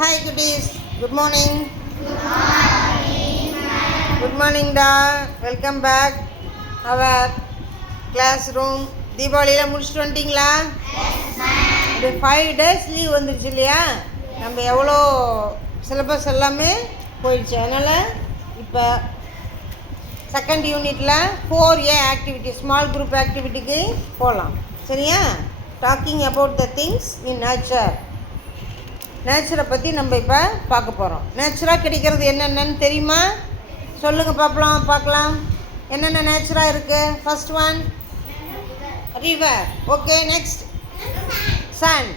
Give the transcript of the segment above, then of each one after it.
Hi goodies, good morning. Good morning, ma'am. Good morning da. Welcome back our classroom. தீபாவளியில் முடிச்சுட்டு வந்துட்டிங்களா? இந்த 5 days leave வந்துருச்சு இல்லையா? நம்ம எவ்வளோ சிலபஸ் எல்லாமே போயிடுச்சு. அதனால் இப்போ செகண்ட் யூனிட்டில் 4A ஆக்டிவிட்டி ஸ்மால் குரூப் ஆக்டிவிட்டிக்கு போகலாம். சரியா? Talking about the things in nature. நேச்சரை பற்றி நம்ம இப்போ பார்க்க போகிறோம். நேச்சராக கிடைக்கிறது என்னென்னு தெரியுமா? சொல்லுங்கள் பார்க்கலாம். என்னென்ன நேச்சராக இருக்குது? First one river. Okay, next sun,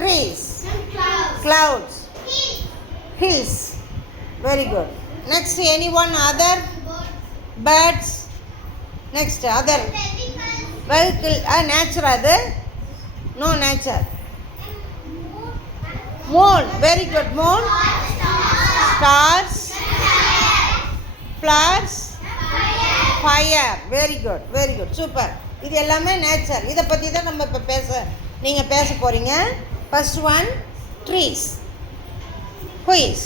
trees, clouds, hills. Very good. Next any one other? Birds. Next other vehicle. Nature அது? No nature. Moon, very good. Moon, stars, flowers, fire. Very good, super. இது எல்லாமே nature. இதை பற்றி தான் நம்ம இப்போ நீங்கள் பேச போகிறீங்க. First one trees. Quiz.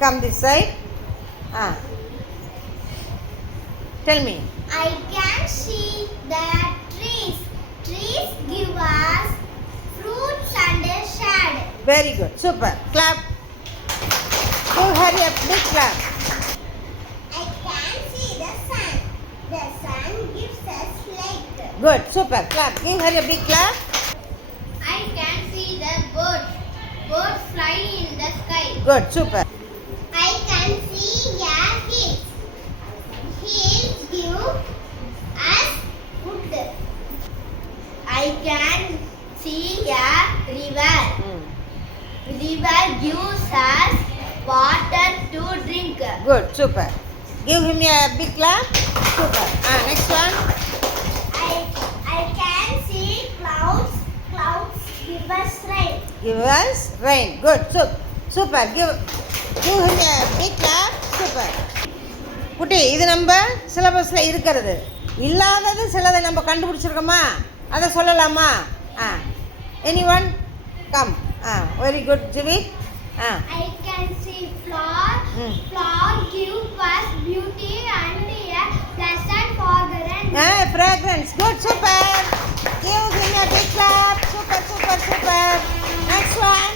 Come this side. Tell me. I can see the trees. Trees give us fruits and shade. Very good, super. Clap. Go hurry up, big clap. I can see the sun. The sun gives us light. Good, super. Clap. Give her a big clap. I can see the birds. Birds fly in the sky. Good, super. I can see hills. Hills give us wood. I can see a river. River gives us water to drink. Good, super. Give him a big clap. Super. Next one. I can see clouds. Clouds give us rain. Give us rain. Good, super. Give him a big clap. Super. குட்டி, இது நம்ம சிலபஸில் இருக்கிறது. இல்லாதது சிலதை நம்ம கண்டுபிடிச்சிருக்கோமா? அதை சொல்லலாமா? Any one come. Very good Jivik. I can see flower. Flower gives us beauty and a pleasant fragrance. Fragrance. Good, super. Give him a big clap. Super. Next one.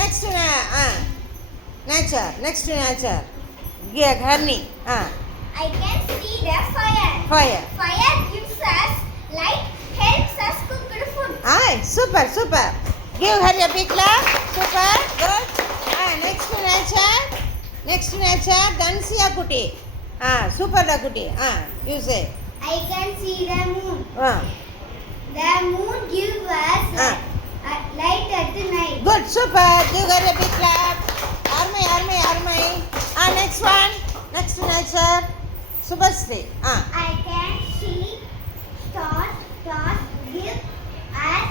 Next nature. Next to nature. Honey. I can see the fire. Fire. Fire gives us light, helps us cook food. Super. Give her a big clap. Super. Good. Next to nature. Dansiya Kuti. Super da Kuti. You say. I can see the moon. The moon gives us light at the night. Good. Super. Give her a big clap. Armai. Next one. Next to nature. Subhasri. I can see stars. Stars give us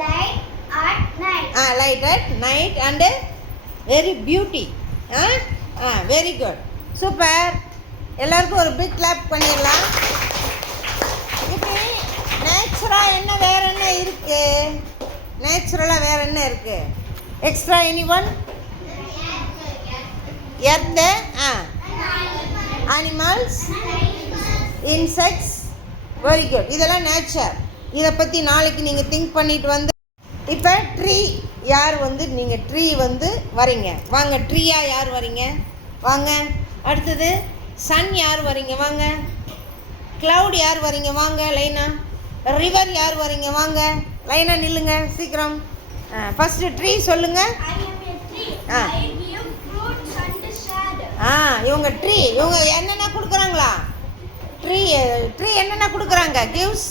light at night. Light at night and very beauty. Very good. Super. எல்லாருக்கும் ஒரு big clap பண்ணிடலாம். இப்போ நேச்சுரலாக வேற என்ன இருக்கு? நேச்சுரலாக வேற என்ன இருக்கு? Extra any one? Earth. Animals, insects. Very good. இதெல்லாம் நேச்சர். இதை பற்றி நாளைக்கு நீங்கள் திங்க் பண்ணிட்டு வந்து இப்போ ட்ரீ யார் நீங்கள் ட்ரீ வரீங்க வாங்க. ட்ரீயாக யார் வரீங்க வாங்க. அடுத்தது சன் யார் வரீங்க வாங்க. க்ளவுட் யார் வரீங்க வாங்க லைனா. ரிவர் யார் வரீங்க வாங்க லைனாக நில்லுங்க சீக்கிரம். ஃபஸ்ட்டு ட்ரீ சொல்லுங்கள். I am a tree. I give fruits and shade. இவங்க ட்ரீ இவங்க என்னென்ன கொடுக்குறாங்களா? ட்ரீ என்னென்ன கொடுக்குறாங்க? Gives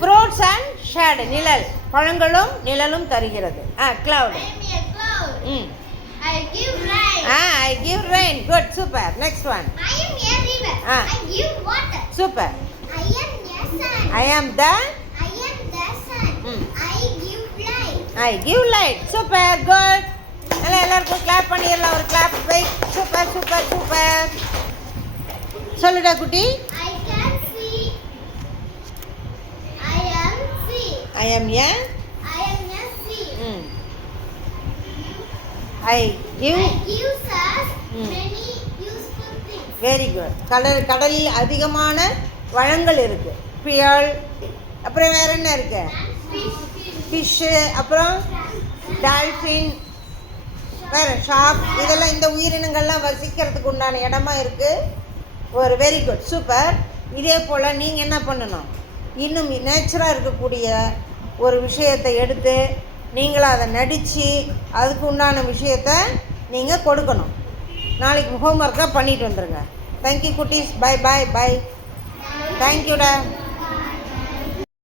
fruits and shade. நிழல், பழங்களும் நிழலும் தருகிறது. Cloud. I am a cloud. I give rain. I give rain. Good, super. Next one. I am a river. I give water. Super. I am a sun. I am the sun. I give light. I give light. Super, good. எல்லாருக்கும் clap பண்ணிடலாம். ஒரு clap wait. Super. சொல்லுடா குட்டி. I can see. I am sea. I am a I am a sea. I give gives us many useful things. Very good. கடலில் அதிகமான வளங்கள் இருக்குது. Pearl, அப்புறம் வேறு என்ன இருக்குது? ஃபிஷ்ஷு, அப்புறம் டால்ஃபின், வேறு ஷார்க், இதெல்லாம் இந்த உயிரினங்கள்லாம் வசிக்கிறதுக்கு உண்டான இடமா இருக்குது. ஒரு வெரி குட், சூப்பர். இதே போல் நீங்கள் என்ன பண்ணணும், இன்னும் நேச்சராக இருக்கக்கூடிய ஒரு விஷயத்தை எடுத்து நீங்களும் அதை நடித்து அதுக்கு உண்டான விஷயத்தை நீங்கள் கொடுக்கணும். நாளைக்கு ஹோம்ஒர்க்காக பண்ணிட்டு வந்துடுங்க. தேங்க்யூ குட்டீஸ். Bye bye bye. தேங்க்யூடா.